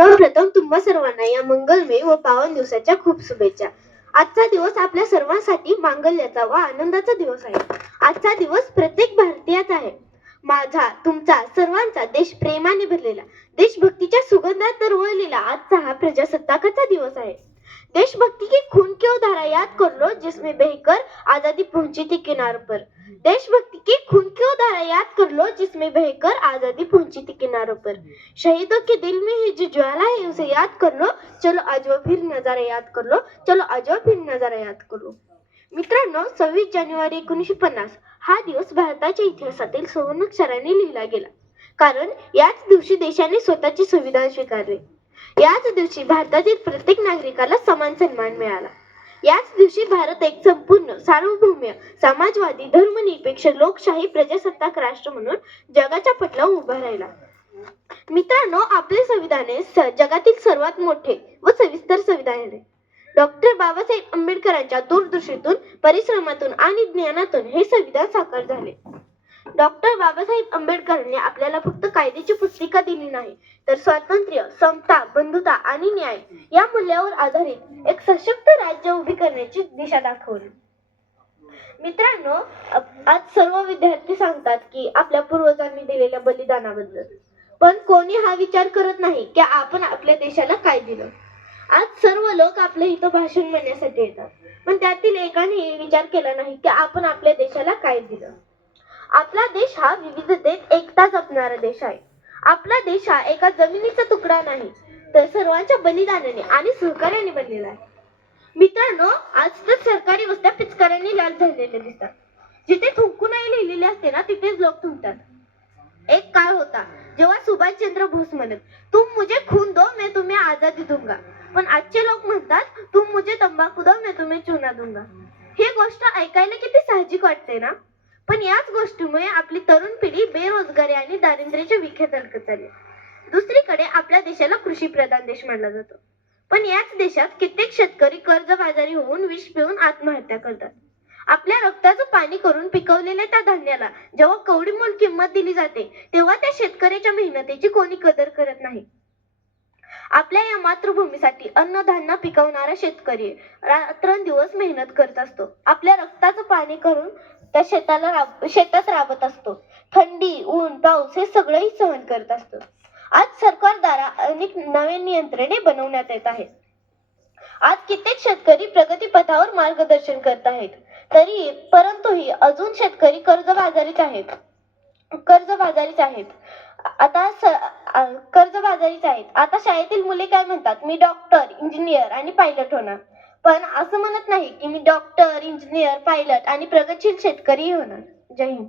सर्वप्रथम तुम्हा सर्वांना या मंगलमय व पावन दिवसाच्या खूप शुभेच्छा. आजचा दिवस आपल्या सर्वांसाठी मांगल्याचा व आनंदाचा दिवस आहे. आजचा दिवस प्रत्येक भारतीयाचा आहे. माझा, तुमचा, सर्वांचा देश प्रेमाने भरलेला, देशभक्तीच्या सुगंधात तरवळलेला आजचा हा प्रजासत्ताकाचा दिवस आहे. देशभक्ति की खून क्यों धारा याद कर लो जिसमें बहकर आजादी पहुंची थी किनार पर. देशभक्ति की खून क्यों धारा याद कर लो जिसमें बहकर आजादी पहुंची थी किनारों पर. शहीदों के दिल में है जो ज्वाला है उसे याद कर लो. चलो आज वो फिर नजारा याद कर लो. चलो आज वो फिर नजारा याद कर लो. मित्रांनो, 26 जानेवारी 1950 हा दिवस भारताच्या इतिहासातील सुवर्णाक्षराने लिहिला गेला. कारण याच दिवशी देशाने स्वतःचे संविधान स्वीकारले. याच दिवशी भारतातील प्रत्येक नागरिकाला समान सन्मान मिळाला. याच दिवशी भारत एक संपूर्ण सार्वभौम समाजवादी धर्मनिरपेक्ष लोकशाही प्रजासत्ताक राष्ट्र म्हणून जगाच्या पटलावर उभा राहिला. मित्रांनो, आपले संविधान हे जगातील सर्वात मोठे व सविस्तर संविधान आहे. डॉक्टर बाबासाहेब आंबेडकरांच्या दूरदृष्टीतून, परिश्रमातून आणि ज्ञानातून हे संविधान साकार झाले. डॉक्टर बाबासाहेब आंबेडकरांनी आपल्याला फक्त कायद्याची पुस्तिका दिली नाही, तर स्वातंत्र्य, समता, बंधुता आणि न्याय या मूल्यावर आधारित एक सशक्त राज्य उभी करण्याची दिशा दाखवली. मित्रांनो, आज सर्व विद्यार्थी सांगतात की आपल्या पूर्वजांनी दिलेल्या बलिदानाबद्दल, पण कोणी हा विचार करत नाही की आपण आपल्या देशाला काय दिलं. आज सर्व लोक आपल्या इथं भाषण म्हणण्यासाठी येतात, पण त्यातील एकाने विचार केला नाही की आपण आपल्या देशाला काय दिलं. आपला देश हा विविधतेत एकता जपणारा देश आहे. आपला देश हा एका जमिनीचा तुकडा नाही, तर सर्वांच्या बलिदानाने आणि सहकार्याने बनलेला आहे. मित्रांनो, आज तर सरकारी वस्त्या पिचकाऱ्यांनी लाल झालेल्या दिसतात. जिथे थुंकू नाही लिहिलेले असते ना, तिथेच लोक थुंकतात. एक काळ होता जेव्हा सुभाषचंद्र बोस म्हणत, तुम मुझे खून दो मैं तुम्हें आजादी दूंगा. पण आजचे लोक म्हणतात, तुम मुझे तंबाखू दो मैं तुम्हें चूना दूंगा. ही गोष्ट ऐकायला किती साहजिक वाटते ना, पण याच गोष्टीमुळे आपली तरुण पिढी बेरोजगारी आणि दारिद्र्याच्या विखेत अडकत चालली. दुसरीकडे आपल्या देशाला कृषी प्रधान देश मानला जातो, पण याच देशात कित्येक शेतकरी कर्जबाजारी होऊन विष पिऊन आत्महत्या करतात. आपल्या रक्ताचं पाणी करून पिकवलेल्या त्या धान्याला जेव्हा कवडीमोल किंमत दिली जाते, तेव्हा त्या शेतकऱ्याच्या मेहनतीची कोणी कदर करत नाही. आपल्या या मातृभूमीसाठी अन्नधान्य पिकवणारा शेतकरी रात्रंदिवस मेहनत करत असतो. आपल्या रक्ताचं पाणी करून त्या शेतात राबत असतो. थंडी, ऊन, पाऊस हे सगळंही सहन करत असतो. आज सरकार द्वारा अनेक नवे नियंत्रणे बनवण्यात येत आहेत. आज कित्येक शेतकरी प्रगती पथावर मार्गदर्शन करत आहेत. परंतुही अजून शेतकरी कर्जबाजारीच आहेत. आता शाळेतील मुले काय म्हणतात, मी डॉक्टर, इंजिनियर आणि पायलट होणार. पण असं म्हणत नाही की मी डॉक्टर, इंजिनियर, पायलट आणि प्रगतशील शेतकरी होणार. जय हिंद.